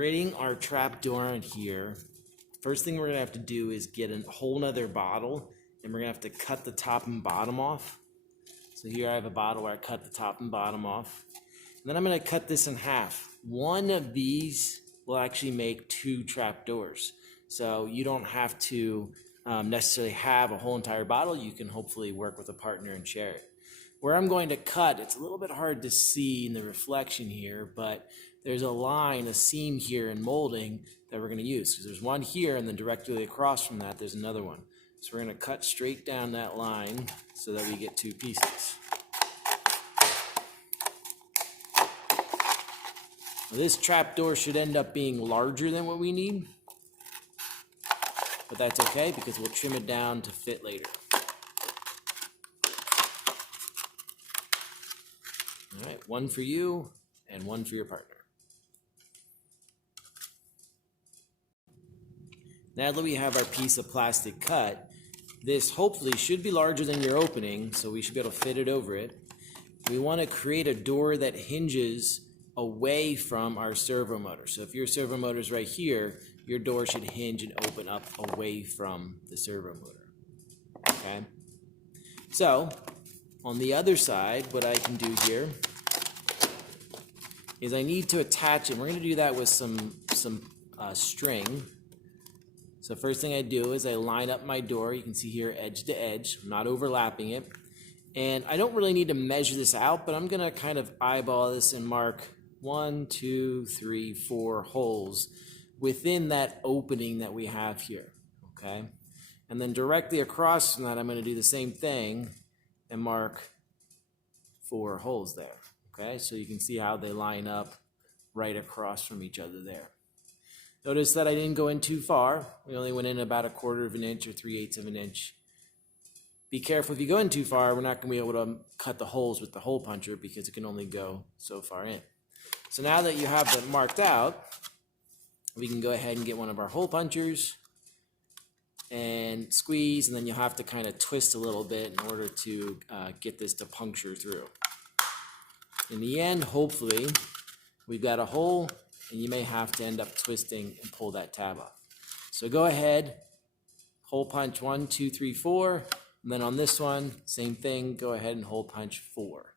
creating our trap door in here, first thing we're gonna have to do is get a whole nother bottle, and we're gonna have to cut the top and bottom off. So here I have a bottle where I cut the top and bottom off. And then I'm gonna cut this in half. One of these will actually make 2 trap doors. So you don't have to necessarily have a whole entire bottle. You can hopefully work with a partner and share it. Where I'm going to cut, it's a little bit hard to see in the reflection here, but there's a line, a seam here in molding that we're going to use. Because there's one here, and then directly across from that, there's another one. So we're going to cut straight down that line so that we get 2 pieces. Now, this trapdoor should end up being larger than what we need, but that's okay because we'll trim it down to fit later. All right, one for you and one for your partner. Now that we have our piece of plastic cut, this hopefully should be larger than your opening, so we should be able to fit it over it. We want to create a door that hinges away from our servo motor. So if your servo motor is right here, your door should hinge and open up away from the servo motor. Okay? So on the other side, what I can do here is I need to attach it. We're going to do that with some string. So first thing I do is I line up my door. You can see here edge to edge. I'm not overlapping it. And I don't really need to measure this out, but I'm going to kind of eyeball this and mark 1, 2, 3, 4 holes within that opening that we have here. Okay? And then directly across from that, I'm going to do the same thing and mark 4 holes there. Okay, so you can see how they line up right across from each other there. Notice that I didn't go in too far. We only went in about 1/4 of an inch or 3/8 of an inch. Be careful if you go in too far, we're not going to be able to cut the holes with the hole puncher because it can only go so far in. So now that you have that marked out, we can go ahead and get one of our hole punchers and squeeze, and then you'll have to kind of twist a little bit in order to get this to puncture through. In the end, hopefully, we've got a hole, and you may have to end up twisting and pull that tab off. So go ahead, hole punch 1, 2, 3, 4, and then on this one, same thing, go ahead and hole punch 4.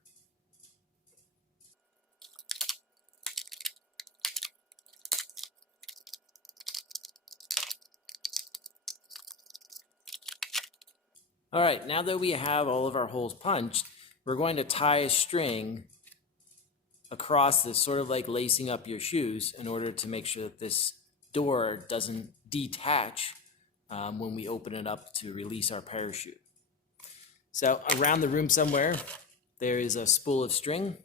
All right, now that we have all of our holes punched, we're going to tie a string across this, sort of like lacing up your shoes, in order to make sure that this door doesn't detach when we open it up to release our parachute. So around the room somewhere, there is a spool of string,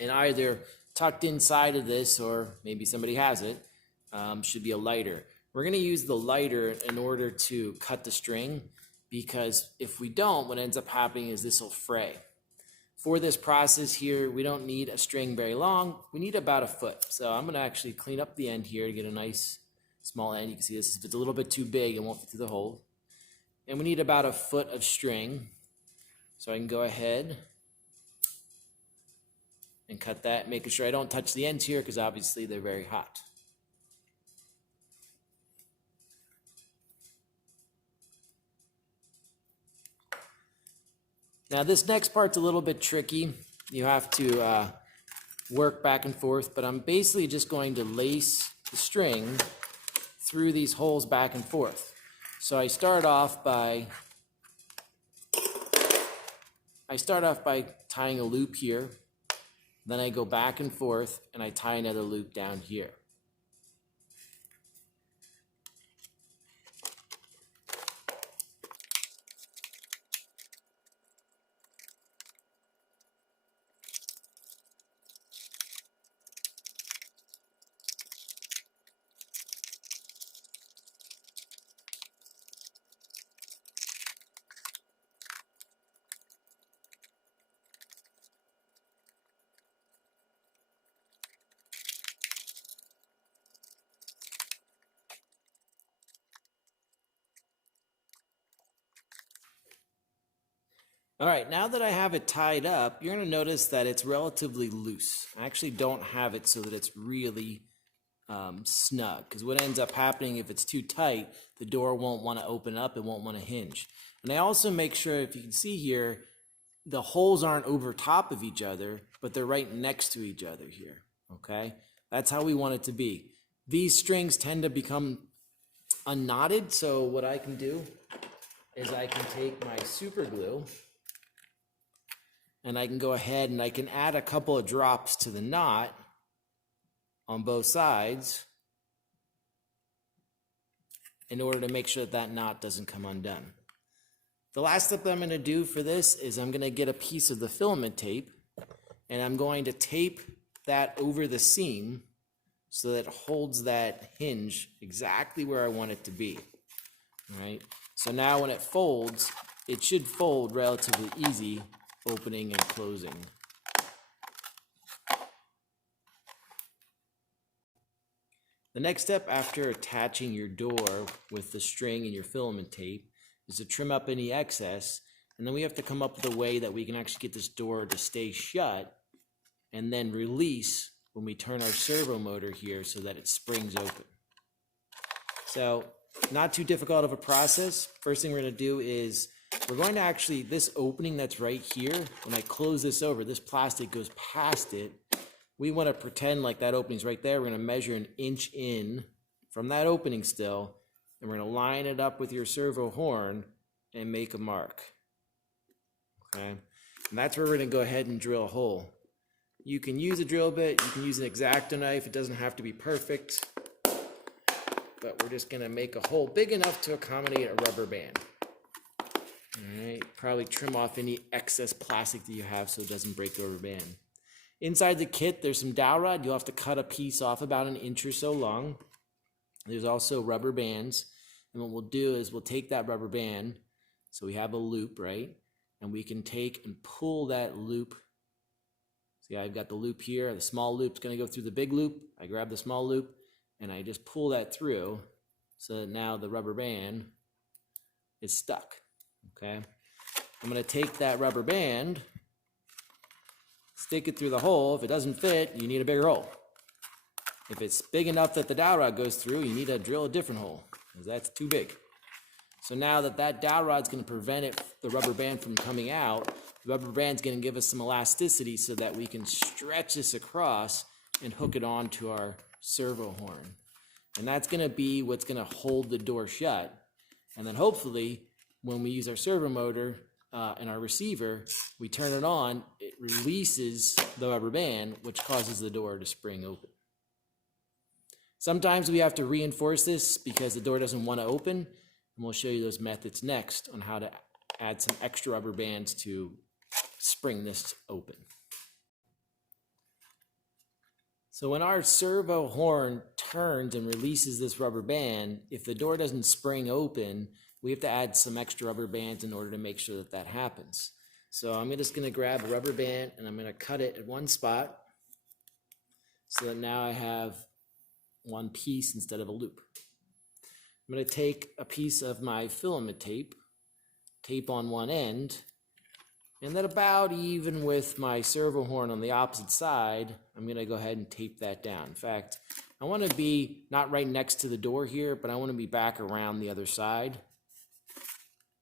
and either tucked inside of this, or maybe somebody has it, should be a lighter. We're going to use the lighter in order to cut the string, because if we don't, what ends up happening is this will fray. For this process here, we don't need a string very long. We need about 1 foot. So I'm going to actually clean up the end here to get a nice small end. You can see this, if it's a little bit too big, it won't fit through the hole. And we need about 1 foot of string. So I can go ahead and cut that, making sure I don't touch the ends here because obviously they're very hot. Now this next part's a little bit tricky. You have to work back and forth, but I'm basically just going to lace the string through these holes back and forth. So I start off by tying a loop here, then I go back and forth and I tie another loop down here. All right, now that I have it tied up, you're going to notice that it's relatively loose. I actually don't have it so that it's really snug, because what ends up happening if it's too tight, the door won't want to open up, it won't want to hinge. And I also make sure, if you can see here, the holes aren't over top of each other, but they're right next to each other here, okay? That's how we want it to be. These strings tend to become unknotted, so what I can do is I can take my super glue and I can go ahead and I can add a couple of drops to the knot on both sides in order to make sure that that knot doesn't come undone. The last step that I'm going to do for this is I'm going to get a piece of the filament tape and I'm going to tape that over the seam so that it holds that hinge exactly where I want it to be. All right. So now when it folds, it should fold relatively easy, opening and closing. The next step after attaching your door with the string and your filament tape is to trim up any excess, and then we have to come up with a way that we can actually get this door to stay shut and then release when we turn our servo motor here so that it springs open. So not too difficult of a process. First thing we're going to do is we're going to actually, this opening that's right here, when I close this over, this plastic goes past it. We want to pretend like that opening's right there. We're going to measure an inch in from that opening still, and we're going to line it up with your servo horn and make a mark. Okay, and that's where we're going to go ahead and drill a hole. You can use a drill bit, you can use an X-Acto knife. It doesn't have to be perfect, but we're just going to make a hole big enough to accommodate a rubber band. All right, probably trim off any excess plastic that you have so it doesn't break the rubber band. Inside the kit, there's some dowel rod. You'll have to cut a piece off about an inch or so long. There's also rubber bands. And what we'll do is we'll take that rubber band, so we have a loop, right? And we can take and pull that loop. See, I've got the loop here. The small loop's going to go through the big loop. I grab the small loop, and I just pull that through so that now the rubber band is stuck, okay? I'm going to take that rubber band, stick it through the hole. If it doesn't fit, you need a bigger hole. If it's big enough that the dowel rod goes through, you need to drill a different hole, because that's too big. So now that dowel rod's going to prevent the rubber band from coming out, the rubber band's going to give us some elasticity so that we can stretch this across and hook it onto our servo horn. And that's going to be what's going to hold the door shut. And then hopefully, when we use our servo motor and our receiver, we turn it on, it releases the rubber band, which causes the door to spring open. Sometimes we have to reinforce this because the door doesn't want to open, and we'll show you those methods next on how to add some extra rubber bands to spring this open. So when our servo horn turns and releases this rubber band, if the door doesn't spring open, we have to add some extra rubber bands in order to make sure that that happens. So I'm just going to grab a rubber band and I'm going to cut it at one spot so that now I have one piece instead of a loop. I'm going to take a piece of my filament tape, tape on one end, and then about even with my servo horn on the opposite side, I'm going to go ahead and tape that down. In fact, I want to be not right next to the door here, but I want to be back around the other side.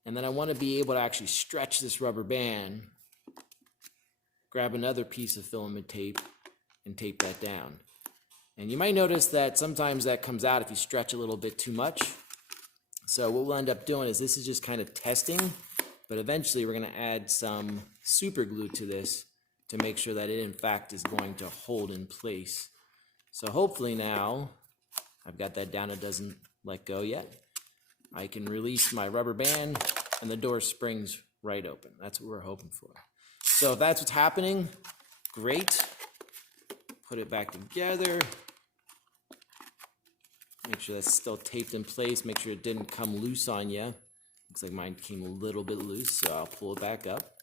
And then I want to be able to actually stretch this rubber band, grab another piece of filament tape, and tape that down. And you might notice that sometimes that comes out if you stretch a little bit too much. So what we'll end up doing is this is just kind of testing, but eventually we're going to add some super glue to this to make sure that it in fact is going to hold in place. So hopefully now I've got that down, it doesn't let go yet. I can release my rubber band and the door springs right open. That's what we're hoping for. So if that's what's happening, great. Put it back together. Make sure that's still taped in place. Make sure it didn't come loose on you. Looks like mine came a little bit loose, so I'll pull it back up.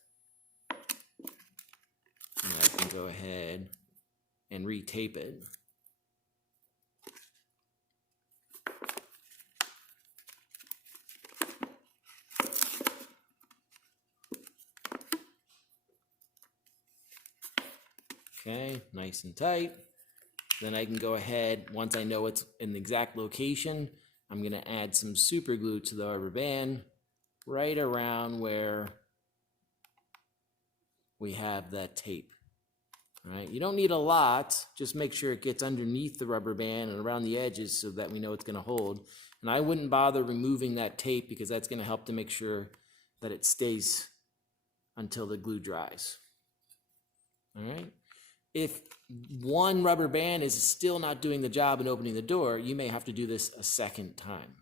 And I can go ahead and re-tape it. Okay, nice and tight. Then I can go ahead, once I know it's in the exact location, I'm gonna add some super glue to the rubber band right around where we have that tape. All right, you don't need a lot, just make sure it gets underneath the rubber band and around the edges so that we know it's gonna hold. And I wouldn't bother removing that tape because that's gonna help to make sure that it stays until the glue dries. All right. If one rubber band is still not doing the job in opening the door, you may have to do this a second time.